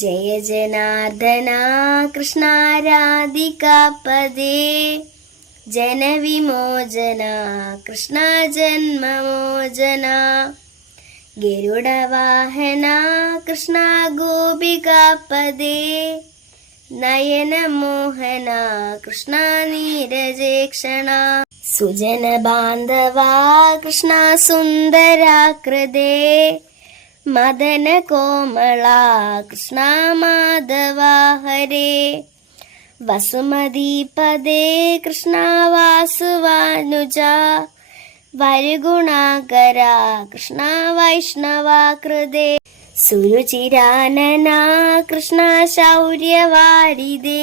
ജയ ജനാർദ്ദന കൃഷ്ണാരാധികാപദേ ജനവിമോചന കൃഷ്ണ ജന്മമോചന. ഗരുഡവാഹന കൃഷ്ണ ഗോപികാപദേ നയനമോഹന കൃഷ്ണ നീരജേക്ഷണ. സുജന ബാന്ധവാ കൃഷ്ണ സുന്ദരാകൃതേ. മദന കോമള കൃഷ്ണ മാധവ ഹരേ. വസുമതീപദേ കൃഷ്ണ വാസുവാനുജ. വരുഗുണാകര കൃഷ്ണ വൈഷ്ണവാകൃതേ. സുരുചിരാനന കൃഷ്ണ ശൗര്യവാരിദേ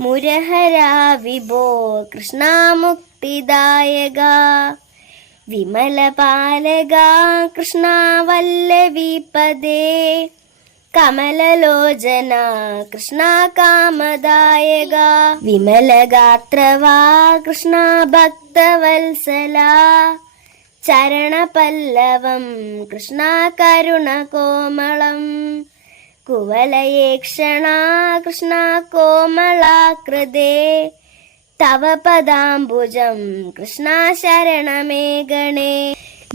മുരഹരാ വിഭോ കൃഷ്ണ മുക്തിദായക. വിമലപാലക കൃഷ്ണ വല്ലവീപദേ കമലലോചന കൃഷ്ണ കാമദായക വിമലഗാത്രവാ കൃഷ്ണ ഭക്തവത്സല ചരണപല്ലവം കൃഷ്ണ കരുണകോമളം കുവലയേക്ഷണ കൃഷ്ണ കോമളാകൃതേ തവ പദാംബുജം കൃഷ്ണ ശരണമേ ഗണേ.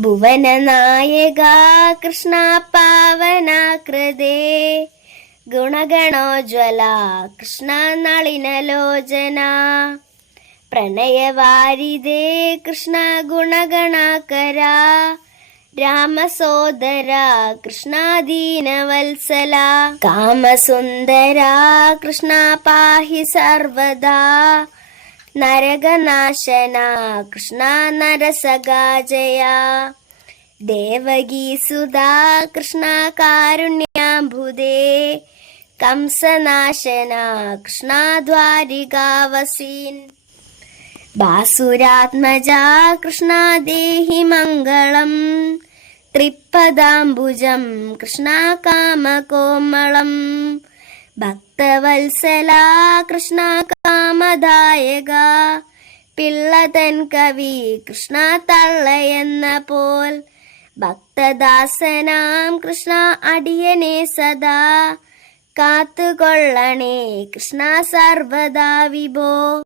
ഭുവനനായക കൃഷ്ണ പാവനാകൃതേ ഗുണഗണോജ്വല കൃഷ്ണ നളിനലോചന പ്രണയവാരിദേ കൃഷ്ണ ഗുണഗണാകര രാമസോദര കൃഷ്ണ ദീനവത്സല കാമസുന്ദര കൃഷ്ണ പാഹി സർവദാ നരകനാശന കൃഷ്ണ നരസഗാജയ ദേവകീസുതാ കൃഷ്ണ കാരുണ്യാംബുദേ കംസനാശന കൃഷ്ണ ദ്വാരികാവസീൻ ബാസുരാത്മജ കൃഷ്ണ ദേഹി മംഗളം കൃഷ്ണ കാമകോമളം ഭക്തവത്സല കൃഷ്ണ കാമദായക പിള്ളതൻ കവി കൃഷ്ണ തള്ളയെന്ന പോൽ ഭക്തദാസനാം കൃഷ്ണ അടിയനെ സദാ. കാത്തുകൊള്ളണേ കൃഷ്ണ സർവദാ വിഭോ.